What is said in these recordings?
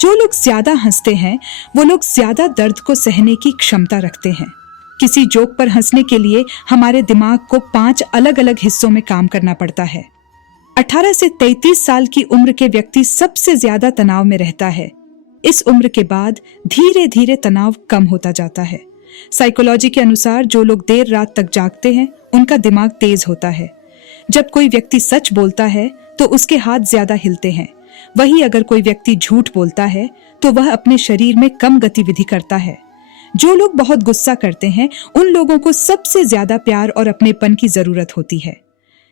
जो लोग ज्यादा हंसते हैं वो लोग ज्यादा दर्द को सहने की क्षमता रखते हैं। किसी जोक पर हंसने के लिए हमारे दिमाग को 5 अलग अलग हिस्सों में काम करना पड़ता है। 18 से 33 साल की उम्र के व्यक्ति सबसे ज्यादा तनाव में रहता है। इस उम्र के बाद धीरे धीरे तनाव कम होता जाता है। साइकोलॉजी के अनुसार जो लोग देर रात तक जागते हैं उनका दिमाग तेज होता है। जब कोई व्यक्ति सच बोलता है तो उसके हाथ ज्यादा हिलते हैं। वहीं अगर कोई व्यक्ति झूठ बोलता है तो वह अपने शरीर में कम गतिविधि करता है। जो लोग बहुत गुस्सा करते हैं उन लोगों को सबसे ज्यादा प्यार और अपनेपन की जरूरत होती है।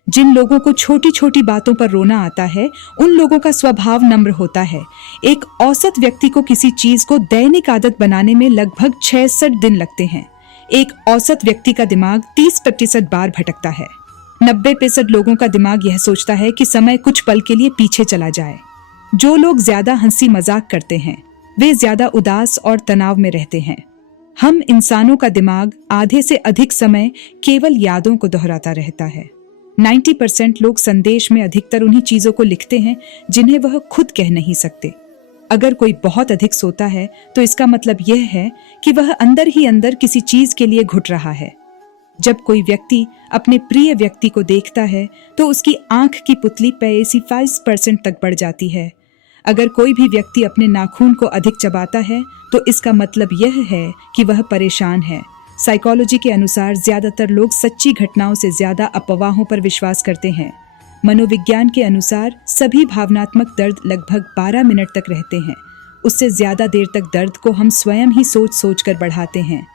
जिन लोगों को छोटी छोटी बातों पर रोना आता है उन लोगों का स्वभाव नम्र होता है। एक औसत व्यक्ति को किसी चीज को दैनिक आदत बनाने में लगभग 66 दिन लगते हैं। एक औसत व्यक्ति का दिमाग 30% बार भटकता है। 90% लोगों का दिमाग यह सोचता है कि समय कुछ पल के लिए पीछे चला जाए। जो लोग ज्यादा हंसी मजाक करते हैं वे ज्यादा उदास और तनाव में रहते हैं। हम इंसानों का दिमाग आधे से अधिक समय केवल यादों को दोहराता रहता है। 90% लोग संदेश में अधिकतर उन्हीं चीजों को लिखते हैं जिन्हें वह खुद कह नहीं सकते। अगर कोई बहुत अधिक सोता है तो इसका मतलब यह है कि वह अंदर ही अंदर किसी चीज के लिए घुट रहा है। जब कोई व्यक्ति अपने प्रिय व्यक्ति को देखता है तो उसकी आंख की पुतली 85% तक बढ़ जाती है। अगर कोई भी व्यक्ति अपने नाखून को अधिक चबाता है तो इसका मतलब यह है कि वह परेशान है। साइकोलॉजी के अनुसार ज्यादातर लोग सच्ची घटनाओं से ज्यादा अफवाहों पर विश्वास करते हैं। मनोविज्ञान के अनुसार सभी भावनात्मक दर्द लगभग 12 मिनट तक रहते हैं। उससे ज्यादा देर तक दर्द को हम स्वयं ही सोच सोच कर बढ़ाते हैं।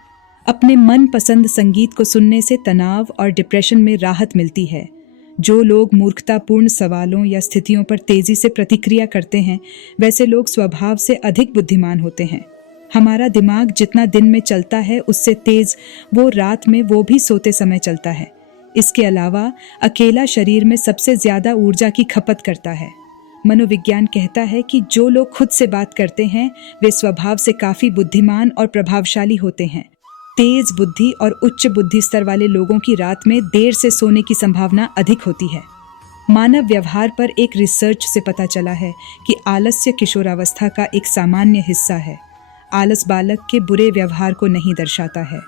अपने मनपसंद संगीत को सुनने से तनाव और डिप्रेशन में राहत मिलती है। जो लोग मूर्खतापूर्ण सवालों या स्थितियों पर तेजी से प्रतिक्रिया करते हैं वैसे लोग स्वभाव से अधिक बुद्धिमान होते हैं। हमारा दिमाग जितना दिन में चलता है उससे तेज वो रात में वो भी सोते समय चलता है। इसके अलावा अकेला शरीर में सबसे ज्यादा ऊर्जा की खपत करता है। मनोविज्ञान कहता है कि जो लोग खुद से बात करते हैं वे स्वभाव से काफी बुद्धिमान और प्रभावशाली होते हैं। तेज बुद्धि और उच्च बुद्धि स्तर वाले लोगों की रात में देर से सोने की संभावना अधिक होती है। मानव व्यवहार पर एक रिसर्च से पता चला है कि आलस्य किशोरावस्था का एक सामान्य हिस्सा है। आलस बालक के बुरे व्यवहार को नहीं दर्शाता है।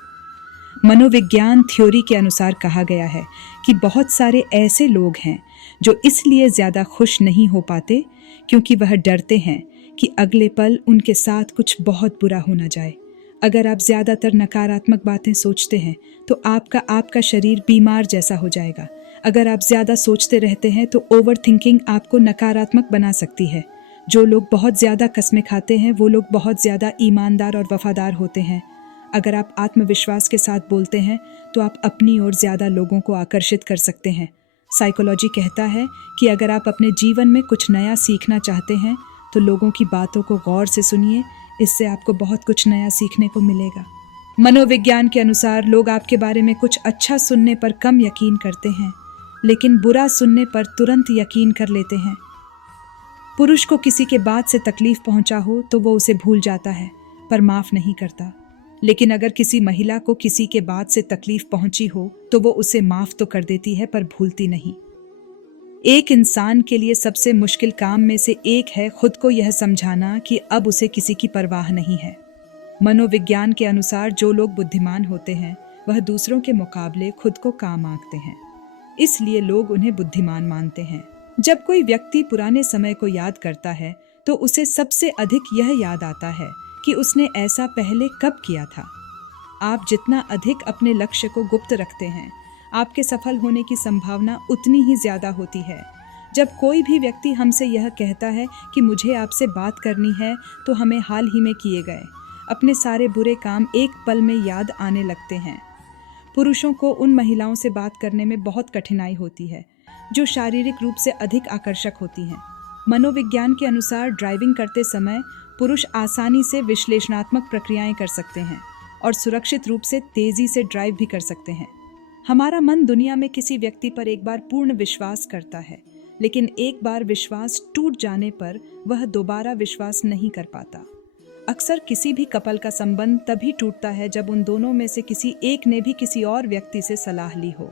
मनोविज्ञान थ्योरी के अनुसार कहा गया है कि बहुत सारे ऐसे लोग हैं जो इसलिए ज्यादा खुश नहीं हो पाते क्योंकि वह डरते हैं कि अगले पल उनके साथ कुछ बहुत बुरा हो न जाए। अगर आप ज्यादातर नकारात्मक बातें सोचते हैं तो आपका शरीर बीमार जैसा हो जाएगा। अगर आप ज्यादा सोचते रहते हैं तो ओवर थिंकिंग आपको नकारात्मक बना सकती है। जो लोग बहुत ज्यादा कस्में खाते हैं वो लोग बहुत ज्यादा ईमानदार और वफादार होते हैं। अगर आप आत्मविश्वास के साथ बोलते हैं तो आप अपनी ओर ज्यादा लोगों को आकर्षित कर सकते हैं। साइकोलॉजी कहता है कि अगर आप अपने जीवन में कुछ नया सीखना चाहते हैं तो लोगों की बातों को गौर से सुनिए। इससे आपको बहुत कुछ नया सीखने को मिलेगा। मनोविज्ञान के अनुसार लोग आपके बारे में कुछ अच्छा सुनने पर कम यकीन करते हैं लेकिन बुरा सुनने पर तुरंत यकीन कर लेते हैं। पुरुष को किसी के बात से तकलीफ पहुंचा हो तो वो उसे भूल जाता है पर माफ नहीं करता। लेकिन अगर किसी महिला को किसी के बात से तकलीफ पहुंची हो तो वो उसे माफ तो कर देती है पर भूलती नहीं। एक इंसान के लिए सबसे मुश्किल काम में से एक है खुद को यह समझाना कि अब उसे किसी की परवाह नहीं है। मनोविज्ञान के अनुसार जो लोग बुद्धिमान होते हैं वह दूसरों के मुकाबले खुद को काम आंकते हैं, इसलिए लोग उन्हें बुद्धिमान मानते हैं। जब कोई व्यक्ति पुराने समय को याद करता है तो उसे सबसे अधिक यह याद आता है कि उसने ऐसा पहले कब किया था। आप जितना अधिक अपने लक्ष्य को गुप्त रखते हैं आपके सफल होने की संभावना उतनी ही ज्यादा होती है। जब कोई भी व्यक्ति हमसे यह कहता है कि मुझे आपसे बात करनी है तो हमें हाल ही में किए गए अपने सारे बुरे काम एक पल में याद आने लगते हैं। पुरुषों को उन महिलाओं से बात करने में बहुत कठिनाई होती है जो शारीरिक रूप से अधिक आकर्षक होती हैं। मनोविज्ञान के अनुसार ड्राइविंग करते समय पुरुष आसानी से विश्लेषणात्मक प्रक्रियाएं कर सकते हैं और सुरक्षित रूप से तेजी से ड्राइव भी कर सकते हैं। हमारा मन दुनिया में किसी व्यक्ति पर एक बार पूर्ण विश्वास करता है लेकिन एक बार विश्वास टूट जाने पर वह दोबारा विश्वास नहीं कर पाता। अक्सर किसी भी कपल का संबंध तभी टूटता है जब उन दोनों में से किसी एक ने भी किसी और व्यक्ति से सलाह ली हो।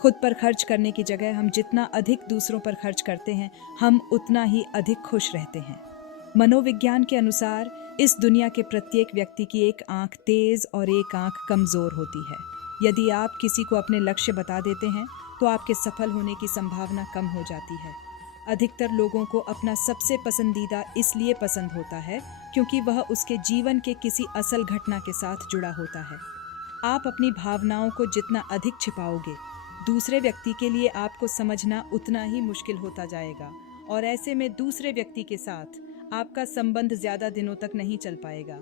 खुद पर खर्च करने की जगह हम जितना अधिक दूसरों पर खर्च करते हैं हम उतना ही अधिक खुश रहते हैं। मनोविज्ञान के अनुसार इस दुनिया के प्रत्येक व्यक्ति की एक आंख तेज और एक आंख कमजोर होती है। यदि आप किसी को अपने लक्ष्य बता देते हैं तो आपके सफल होने की संभावना कम हो जाती है। अधिकतर लोगों को अपना सबसे पसंदीदा इसलिए पसंद होता है क्योंकि वह उसके जीवन के किसी असल घटना के साथ जुड़ा होता है। आप अपनी भावनाओं को जितना अधिक छिपाओगे, दूसरे व्यक्ति के लिए आपको समझना उतना ही मुश्किल होता जाएगा और ऐसे में दूसरे व्यक्ति के साथ आपका संबंध ज्यादा दिनों तक नहीं चल पाएगा।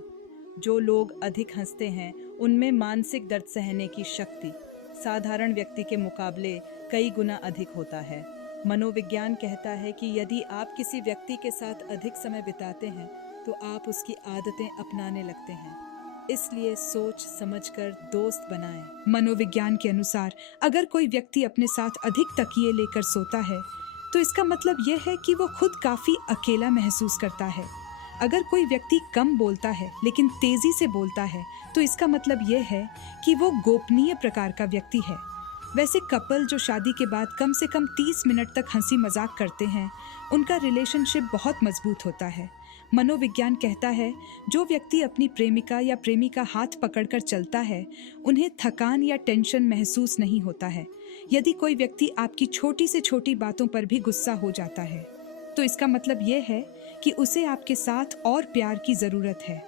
जो लोग अधिक हंसते हैं उनमें मानसिक दर्द सहने की शक्ति साधारण व्यक्ति के मुकाबले कई गुना अधिक होता है। मनोविज्ञान कहता है कि यदि आप किसी व्यक्ति के साथ अधिक समय बिताते हैं तो आप उसकी आदतें अपनाने लगते हैं। इसलिए सोच समझकर दोस्त बनाएं। मनोविज्ञान के अनुसार अगर कोई व्यक्ति अपने साथ अधिक तकिए लेकर सोता है तो इसका मतलब यह है कि वो खुद काफी अकेला महसूस करता है। अगर कोई व्यक्ति कम बोलता है लेकिन तेजी से बोलता है तो इसका मतलब यह है कि वो गोपनीय प्रकार का व्यक्ति है। वैसे कपल जो शादी के बाद कम से कम 30 मिनट तक हंसी मजाक करते हैं, उनका रिलेशनशिप बहुत मजबूत होता है। मनोविज्ञान कहता है जो व्यक्ति अपनी प्रेमिका या प्रेमी का हाथ पकड़कर चलता है उन्हें थकान या टेंशन महसूस नहीं होता है। यदि कोई व्यक्ति आपकी छोटी से छोटी बातों पर भी गुस्सा हो जाता है तो इसका मतलब यह है कि उसे आपके साथ और प्यार की जरूरत है।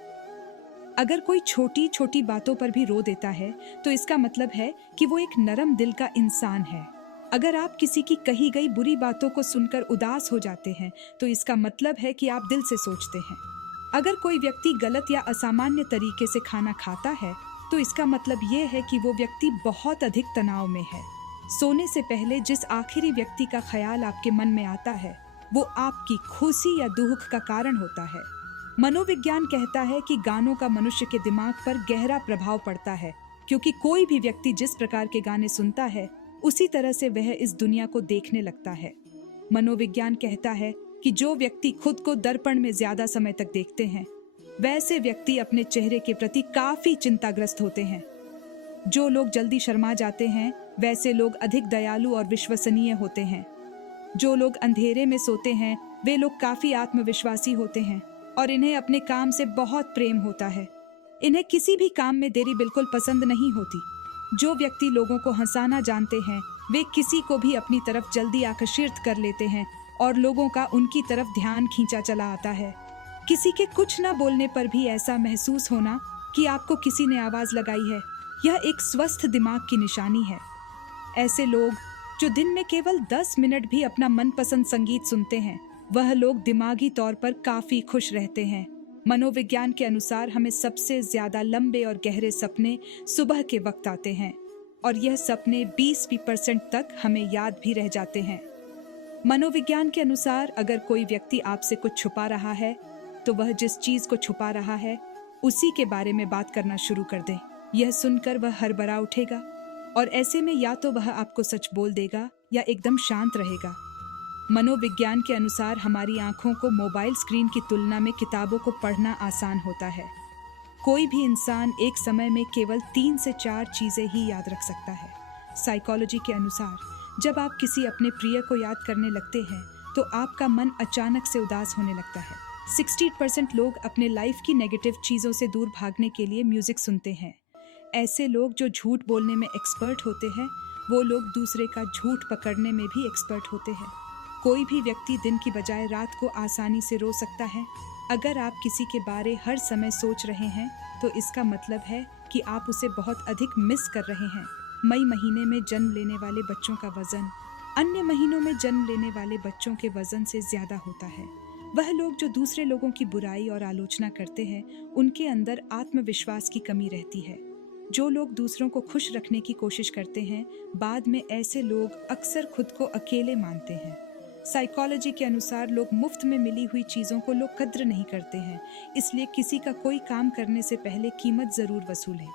अगर कोई छोटी छोटी बातों पर भी रो देता है तो इसका मतलब है कि वो एक नरम दिल का इंसान है। अगर आप किसी की कही गई बुरी बातों को सुनकर उदास हो जाते हैं तो इसका मतलब है कि आप दिल से सोचते हैं। अगर कोई व्यक्ति गलत या असामान्य तरीके से खाना खाता है तो इसका मतलब ये है कि वो व्यक्ति बहुत अधिक तनाव में है। सोने से पहले जिस आखिरी व्यक्ति का ख्याल आपके मन में आता है वो आपकी खुशी या दुख का कारण होता है। मनोविज्ञान कहता है कि गानों का मनुष्य के दिमाग पर गहरा प्रभाव पड़ता है क्योंकि कोई भी व्यक्ति जिस प्रकार के गाने सुनता है उसी तरह से वह इस दुनिया को देखने लगता है। मनोविज्ञान कहता है कि जो व्यक्ति खुद को दर्पण में ज्यादा समय तक देखते हैं वैसे व्यक्ति अपने चेहरे के प्रति काफी चिंताग्रस्त होते हैं। जो लोग जल्दी शर्मा जाते हैं वैसे लोग अधिक दयालु और विश्वसनीय होते हैं। जो लोग अंधेरे में सोते हैं वे लोग काफी आत्मविश्वासी होते हैं और इन्हें अपने काम से बहुत प्रेम होता है। इन्हें किसी भी काम में देरी बिल्कुल पसंद नहीं होती। जो व्यक्ति लोगों को हंसाना जानते हैं वे किसी को भी अपनी तरफ जल्दी आकर्षित कर लेते हैं और लोगों का उनकी तरफ ध्यान खींचा चला आता है। किसी के कुछ न बोलने पर भी ऐसा महसूस होना कि आपको किसी ने आवाज लगाई है, यह एक स्वस्थ दिमाग की निशानी है। ऐसे लोग जो दिन में केवल 10 मिनट भी अपना मनपसंद संगीत सुनते हैं वह लोग दिमागी तौर पर काफी खुश रहते हैं। मनोविज्ञान के अनुसार हमें सबसे ज्यादा लंबे और गहरे सपने सुबह के वक्त आते हैं और यह सपने 20% तक हमें याद भी रह जाते हैं। मनोविज्ञान के अनुसार अगर कोई व्यक्ति आपसे कुछ छुपा रहा है तो वह जिस चीज को छुपा रहा है उसी के बारे में बात करना शुरू कर दे। यह सुनकर वह हड़बड़ा उठेगा और ऐसे में या तो वह आपको सच बोल देगा या एकदम शांत रहेगा। मनोविज्ञान के अनुसार हमारी आंखों को मोबाइल स्क्रीन की तुलना में किताबों को पढ़ना आसान होता है। कोई भी इंसान एक समय में केवल 3 से 4 चीजें ही याद रख सकता है। साइकोलॉजी के अनुसार जब आप किसी अपने प्रिय को याद करने लगते हैं तो आपका मन अचानक से उदास होने लगता है। 60% लोग अपने लाइफ की नेगेटिव चीजों से दूर भागने के लिए म्यूजिक सुनते हैं। ऐसे लोग जो झूठ बोलने में एक्सपर्ट होते हैं वो लोग दूसरे का झूठ पकड़ने में भी एक्सपर्ट होते हैं। कोई भी व्यक्ति दिन की बजाय रात को आसानी से रो सकता है। अगर आप किसी के बारे हर समय सोच रहे हैं तो इसका मतलब है कि आप उसे बहुत अधिक मिस कर रहे हैं। मई महीने में जन्म लेने वाले बच्चों का वजन अन्य महीनों में जन्म लेने वाले बच्चों के वजन से ज्यादा होता है। वह लोग जो दूसरे लोगों की बुराई और आलोचना करते हैं उनके अंदर आत्मविश्वास की कमी रहती है। जो लोग दूसरों को खुश रखने की कोशिश करते हैं बाद में ऐसे लोग अक्सर खुद को अकेले मानते हैं। साइकोलॉजी के अनुसार लोग मुफ्त में मिली हुई चीजों को लोग कद्र नहीं करते हैं, इसलिए किसी का कोई काम करने से पहले कीमत जरूर वसूलें।